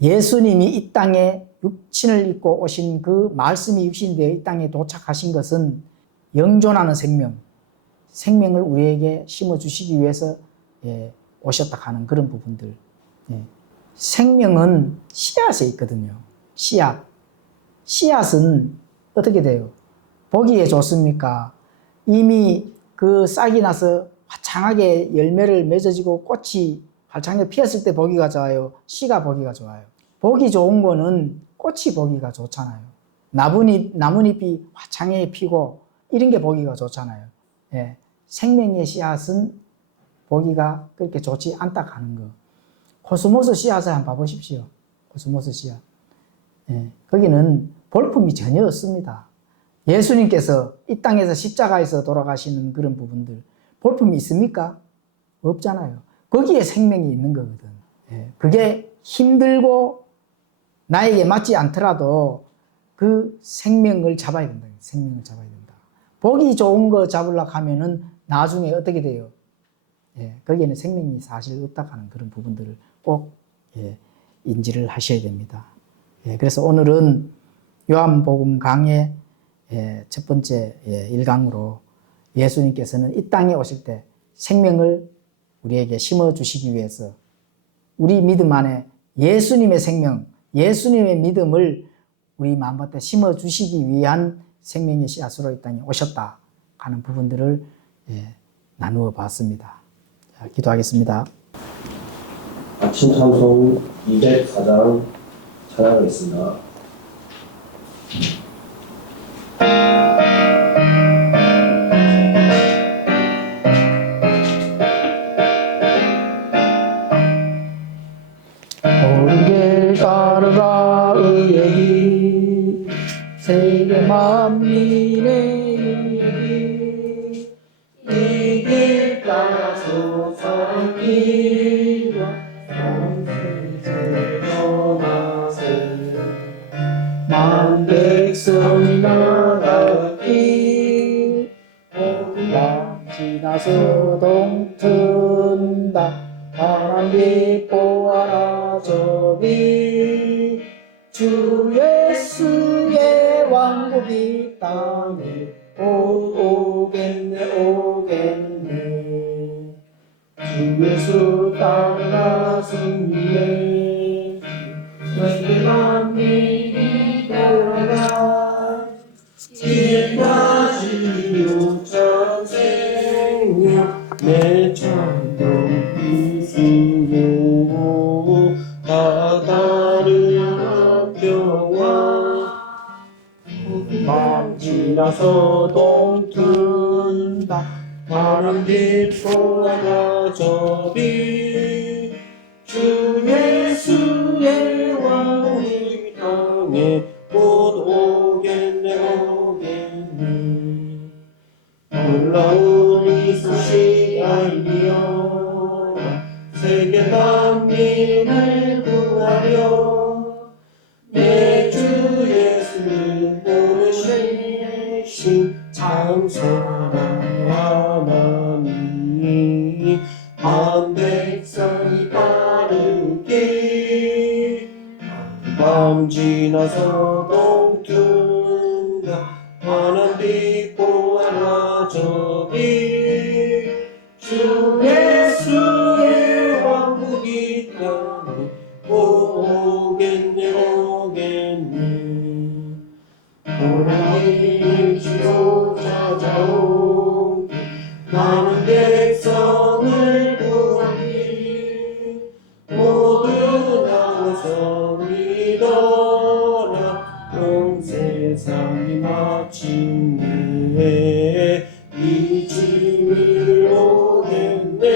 예수님이 이 땅에 육신을 입고 오신 그 말씀이 육신이 되어 이 땅에 도착하신 것은 영존하는 생명을 우리에게 심어주시기 위해서 오셨다 하는 그런 부분들. 생명은 씨앗에 있거든요. 씨앗은 어떻게 돼요? 보기에 좋습니까? 이미 그 싹이 나서 화창하게 열매를 맺어지고 꽃이 활창하게 피었을 때 보기가 좋아요? 씨가 보기가 좋아요? 보기 좋은 거는 꽃이 보기가 좋잖아요. 나뭇잎이 화창하게 피고 이런 게 보기가 좋잖아요. 생명의 씨앗은 보기가 그렇게 좋지 않다 하는 거. 코스모스 씨앗을 한번 봐보십시오. 코스모스 씨앗. 거기는 볼품이 전혀 없습니다. 예수님께서 이 땅에서 십자가에서 돌아가시는 그런 부분들, 볼품이 있습니까? 없잖아요. 거기에 생명이 있는 거거든. 그게 힘들고 나에게 맞지 않더라도 그 생명을 잡아야 된다. 생명을 잡아야 된다. 보기 좋은 거 잡으려고 하면은 나중에 어떻게 돼요? 거기에는 생명이 사실 없다 하는 그런 부분들을 꼭 인지를 하셔야 됩니다. 그래서 오늘은 요한복음 강의 첫 번째 1강으로 예수님께서는 이 땅에 오실 때 생명을 우리에게 심어주시기 위해서 우리 믿음 안에 예수님의 생명, 예수님의 믿음을 우리 마음밭에 심어주시기 위한 생명의 씨앗으로 이 땅에 오셨다 하는 부분들을 나누어 봤습니다. 자, 기도하겠습니다. 아침 찬송 204장 찬양하겠습니다. 옳은 길 따르라 의의 길 세계 만민의 의의 길 이 길 따라서 산 길과 성세를 떠나세 만 백성이 나갔길 온밤 지나서 동튼다 바람 빛 보아라 저기 주 예수의 왕국이 땅에 오겠네 주 예수 따라 승리해 세계 만민이 돌아가 지금까지 육천 생명 내 천국 이수로 다 다른 평화 밤 지나서 동튼다 바람 빛보아라 저비 주 예수의 왕이 땅에 곧 오겠네 놀라운 이 소식 알리어 세계 만민을 구하려 내 주 예수를 보내신 참선한 하나님 만 백성이 따르길 밤 지나서 동튼다 바람 빛 보아라 저기 주 예수의 왕국이 땅에 오겠네 하나님 주로 찾아오기 많은 백성을 구하기 모두 나와서 믿어라 온 세상이 마침내 이 짐을 오겠네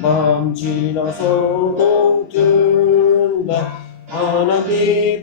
밤 지나서 동튼다 하나님